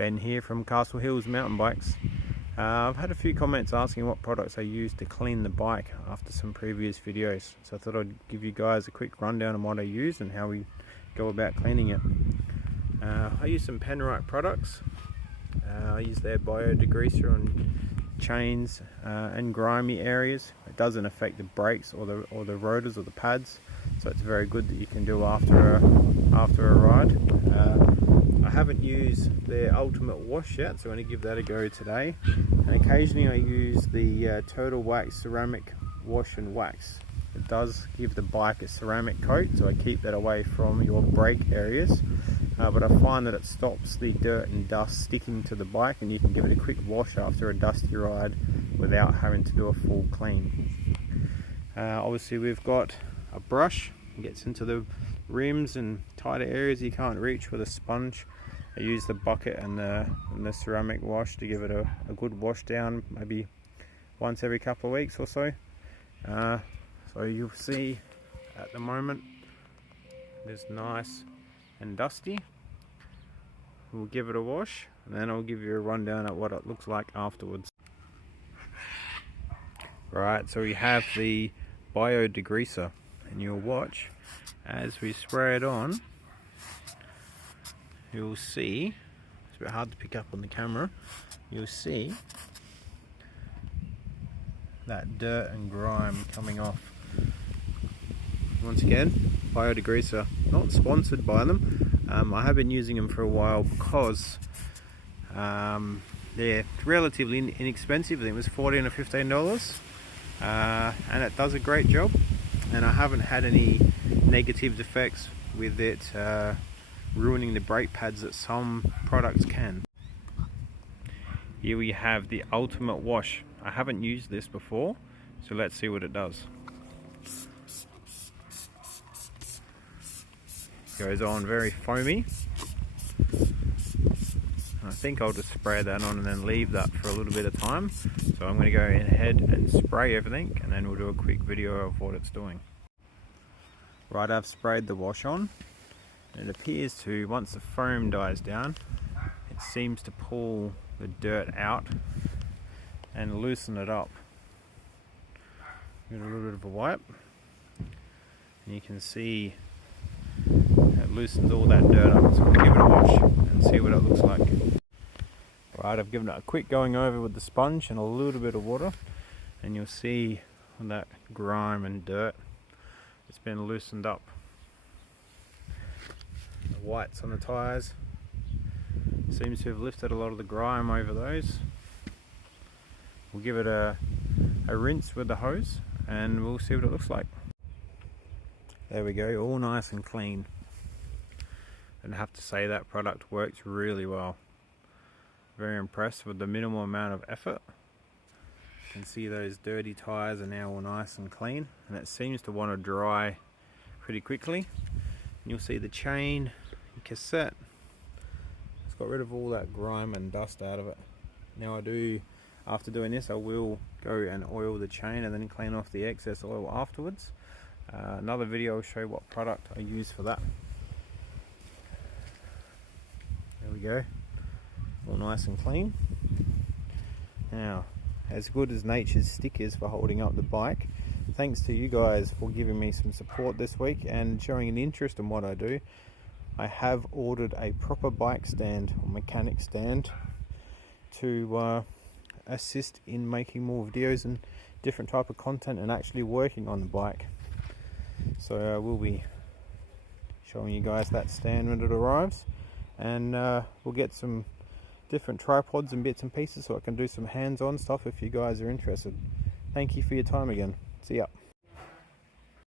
Ben here from Castle Hills Mountain Bikes. I've had a few comments asking what products I use to clean the bike after some previous videos, so I thought I'd give you guys a quick rundown on what I use and how we go about cleaning it. I use some Penrite products. I use their bio degreaser on chains and grimy areas. It doesn't affect the brakes or the rotors or the pads, so it's very good that you can do after a ride. I haven't used their Ultimate Wash yet, so I'm going to give that a go today. And occasionally I use the Turtle Wax Ceramic Wash and Wax. It does give the bike a ceramic coat, so I keep that away from your brake areas. But I find that it stops the dirt and dust sticking to the bike, and you can give it a quick wash after a dusty ride without having to do a full clean. Obviously we've got a brush. It gets into the rims and tighter areas you can't reach with a sponge. I use the bucket and the ceramic wash to give it a good wash down, maybe once every couple of weeks or so. So you'll see at the moment it's nice and dusty. We'll give it a wash and then I'll give you a rundown at what it looks like afterwards. Right, so we have the bio degreaser, and you'll watch as we spray it on. You'll see, it's a bit hard to pick up on the camera, you'll see that dirt and grime coming off. Once again, bio degreaser, not sponsored by them. I have been using them for a while because they're relatively inexpensive. I think it was $14 or $15, and it does a great job, and I haven't had any negative effects with it ruining the brake pads that some products can. Here we have the Ultimate Wash. I haven't used this before, so let's see what it does. Goes on very foamy. I think I'll just spray that on and then leave that for a little bit of time. So I'm going to go ahead and spray everything, and then we'll do a quick video of what it's doing. Right, I've sprayed the wash on. It appears to, once the foam dies down, it seems to pull the dirt out and loosen it up. Give it a little bit of a wipe, and you can see it loosens all that dirt up. So I'm going to give it a wash and see what it looks like. Right, I've given it a quick going over with the sponge and a little bit of water, and you'll see that grime and dirt, it's been loosened up. The whites on the tyres seems to have lifted a lot of the grime over those. We'll give it a rinse with the hose and we'll see what it looks like. There we go, all nice and clean. And I have to say that product works really well. Very impressed with the minimal amount of effort. You can see those dirty tyres are now all nice and clean, and it seems to want to dry pretty quickly. And you'll see the chain and cassette, it's got rid of all that grime and dust out of it. Now after doing this, I will go and oil the chain and then clean off the excess oil afterwards. Another video will show what product I use for that. There we go, all nice and clean. Now, as good as nature's stick is for holding up the bike, thanks to you guys for giving me some support this week and showing an interest in what I do, I have ordered a proper bike stand or mechanic stand to assist in making more videos and different type of content and actually working on the bike. So I will be showing you guys that stand when it arrives, and we'll get some different tripods and bits and pieces so I can do some hands-on stuff if you guys are interested. Thank you for your time again. See ya.